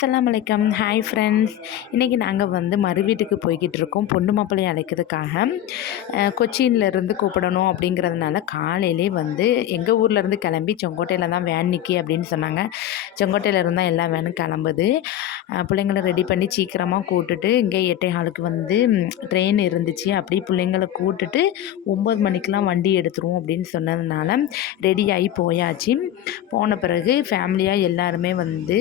அஸ்ஸலாமு அலைக்கம். Hi friends. இன்றைக்கி நாங்கள் வந்து மறு வீட்டுக்கு போய்கிட்டு இருக்கோம் பொண்ணு மாப்பிள்ளையை அழைக்கிறதுக்காக. கொச்சின்லேருந்து கூப்பிடணும் அப்படிங்கிறதுனால காலையிலே வந்து எங்கள் ஊர்லேருந்து கிளம்பி செங்கோட்டையில் தான் வேன் நிற்கி அப்படின்னு சொன்னாங்க. செங்கோட்டையிலேருந்து தான் எல்லா வேனும் கிளம்புது. பிள்ளைங்களை ரெடி பண்ணி சீக்கிரமாக கூட்டுட்டு இங்கே 8:15க்கு வந்து ட்ரெயின் இருந்துச்சு. அப்படி பிள்ளைங்களை கூட்டுட்டு 9 மணிக்கெலாம் வண்டி எடுத்துருவோம் அப்படின்னு சொன்னதுனால ரெடியாகி போயாச்சு. போன பிறகு ஃபேமிலியாக எல்லாருமே வந்து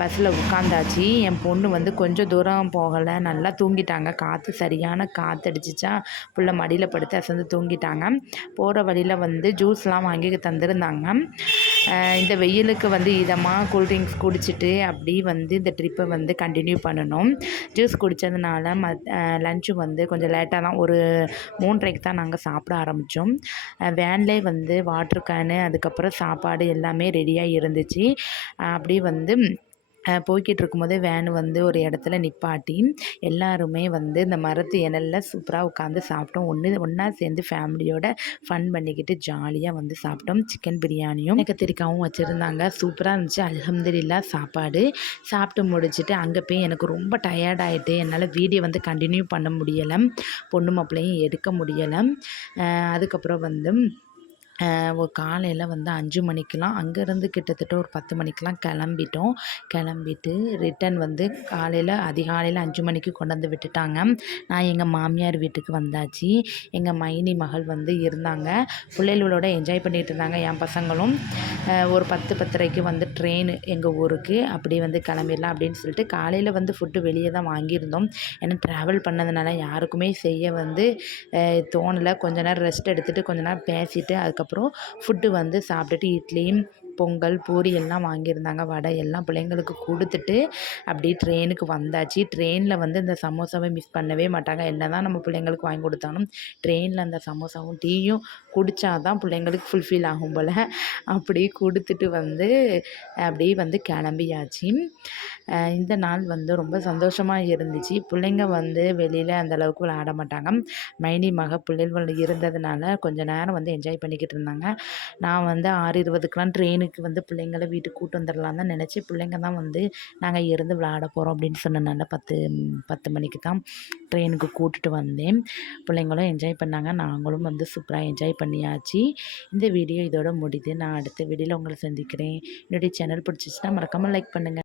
பஸ்ஸில் உட்காந்தாச்சு. என் பொண்ணு வந்து கொஞ்சம் தூரம் போகலை, நல்லா தூங்கிட்டாங்க. காற்று சரியான காற்றடிச்சிச்சா புள்ள மடியில் படுத்து அசந்து தூங்கிட்டாங்க. போகிற வழியில் வந்து ஜூஸ்லாம் வாங்கி தந்துருந்தாங்க. இந்த வெயிலுக்கு வந்து இதமாக கூல்ட்ரிங்க்ஸ் குடிச்சிட்டு அப்படி வந்து இந்த ட்ரிப்பை வந்து கண்டினியூ பண்ணணும். ஜூஸ் குடித்ததுனால லன்ச்சு வந்து கொஞ்சம் லேட்டாக தான், ஒரு 3:30க்கு தான் நாங்கள் சாப்பிட ஆரம்பித்தோம். வேன்லேயே வந்து வாட்ரு கேனு அதுக்கப்புறம் சாப்பாடு எல்லாமே ரெடியாக இருந்துச்சு. அப்படி வந்து போய்கிட்டு இருக்கும்போதே வேன் வந்து ஒரு இடத்துல நிப்பாட்டி எல்லாருமே வந்து இந்த மரத்து இணலில் சூப்பராக உட்காந்து சாப்பிட்டோம். ஒன்றா சேர்ந்து ஃபேமிலியோட ஃபன் பண்ணிக்கிட்டு ஜாலியாக வந்து சாப்பிட்டோம். சிக்கன் பிரியாணியும் கத்திரிக்காயும் வச்சுருந்தாங்க. சூப்பராக இருந்துச்சு. அல்ஹம்துலில்லாஹ். சாப்பாடு சாப்பிட்டு முடிச்சுட்டு அங்கே போய் எனக்கு ரொம்ப டயர்டாகிட்டு என்னால் வீடியோ வந்து கண்டினியூ பண்ண முடியலை, பொண்ணு மாப்பிள்ளையும் எடுக்க முடியலை. அதுக்கப்புறம் வந்து ஒரு காலையில் வந்து 5 மணிக்கெலாம் அங்கேருந்து கிட்டத்தட்ட ஒரு 10 மணிக்கெலாம் கிளம்பிட்டு ரிட்டன் வந்து அதிகாலையில் 5 மணிக்கு கொண்டு வந்து விட்டுட்டாங்க. நான் எங்கள் மாமியார் வீட்டுக்கு வந்தாச்சு. எங்கள் மைனி மகள் வந்து இருந்தாங்க, பிள்ளைகளோட என்ஜாய் பண்ணிகிட்டு இருந்தாங்க. என் பசங்களும் ஒரு 10-10:30க்கு வந்து ட்ரெயின் எங்கள் ஊருக்கு. அப்படி வந்து கிளம்பிடலாம் அப்படின்னு சொல்லிட்டு காலையில் வந்து ஃபுட்டு வெளியே தான் வாங்கியிருந்தோம். ஏன்னா ட்ராவல் பண்ணதுனால யாருக்குமே செய்ய வந்து தோணலை. கொஞ்ச நேரம் ரெஸ்ட் எடுத்துகிட்டு கொஞ்ச நேரம் பேசிவிட்டு அதுக்கப்புறம் ஃபுட்டு வந்து சாப்பிட்டுட்டு இட்லி, பொங்கல், பூரி எல்லாம் வாங்கியிருந்தாங்க. வடை எல்லாம் பிள்ளைங்களுக்கு கொடுத்துட்டு அப்படியே ட்ரெயினுக்கு வந்தாச்சு. ட்ரெயினில் வந்து இந்த சமோசாவை மிஸ் பண்ணவே மாட்டாங்க. என்ன தான் நம்ம பிள்ளைங்களுக்கு வாங்கி கொடுத்தாலும் ட்ரெயினில் அந்த சமோசாவும் டீயும் குடித்தா தான் பிள்ளைங்களுக்கு ஃபுல்ஃபில் ஆகும் போல். அப்படி கொடுத்துட்டு வந்து அப்படியே வந்து கிளம்பியாச்சு. இந்த நாள் வந்து ரொம்ப சந்தோஷமாக இருந்துச்சு. பிள்ளைங்க வந்து வெளியில் அந்தளவுக்கு விளையாட மாட்டாங்க. மைனி பிள்ளைகள் இருந்ததுனால கொஞ்சம் நேரம் வந்து என்ஜாய் பண்ணிக்கிட்டு இருந்தாங்க. நான் வந்து 6:20க்கெலாம் ட்ரெயினுக்கு வந்து பிள்ளைங்களை வீட்டுக்கு கூட்டு வந்துடலாம் தான் நினச்சி, பிள்ளைங்க தான் வந்து நாங்கள் இருந்து விளையாட போகிறோம் அப்படின்னு சொன்னனால 10 மணிக்கு தான் ட்ரெயினுக்கு கூட்டிட்டு வந்தேன். பிள்ளைங்களும் என்ஜாய் பண்ணாங்க, நாங்களும் வந்து சூப்பராக என்ஜாய் பண்ணியாச்சு. இந்த வீடியோ இதோட முடியுது. நான் அடுத்த வீடியோவில் உங்களை சந்திக்கிறேன். என்னுடைய சேனல் பிடிச்சிச்சுன்னா மறக்காமல் லைக் பண்ணுங்கள்.